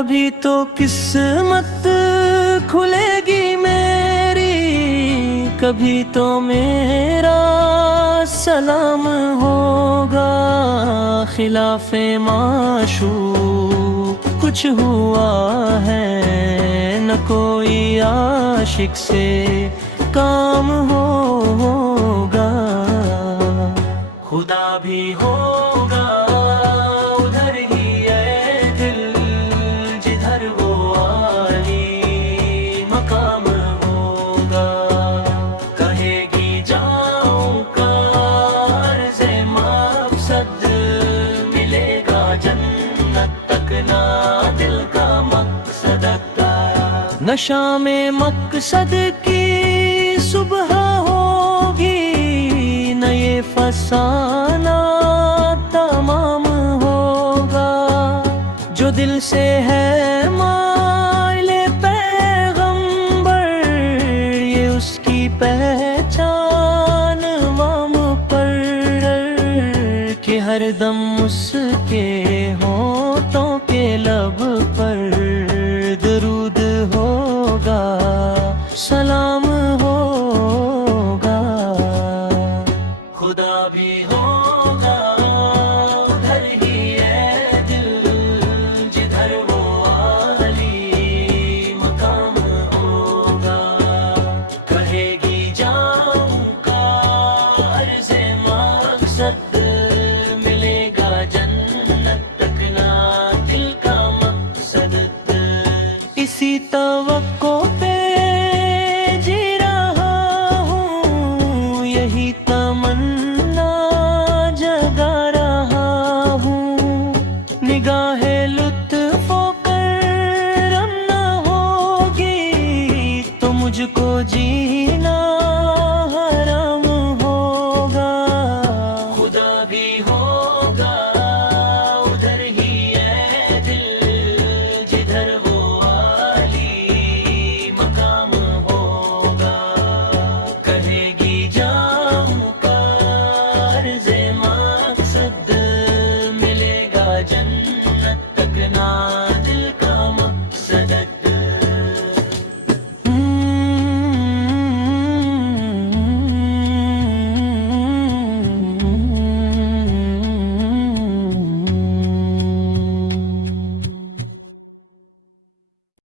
कभी तो किस्मत खुलेगी मेरी, कभी तो मेरा सलाम होगा। खिलाफे माशूक कुछ हुआ है, न कोई आशिक से काम होगा। खुदा भी होगा उधर ही है दिल, जिधर वो आली मकाम होगा। कहेगी जाऊं का अर्ज़े मक़सद, मिलेगा जन्नत तक ना दिल का मकसद का। नशा में मकसद की सुबह होगी, न ये फसाना तमाम होगा। जो दिल से है माइले पैगंबर, ये उसकी पहचान वाम पर, कि हर दम उसके होठों के लब पर दरूद होगा, सलाम होगा। खुदा भी होगा उधर ही है दिल, जिधर वो आली मकाम होगा। कहेगी जाऊं का अर्ज़े मक़सद, मिलेगा जन्नत तक ना दिल का मकसद। इसी तवक्को पे जी रहा हूँ, यही तमन्ना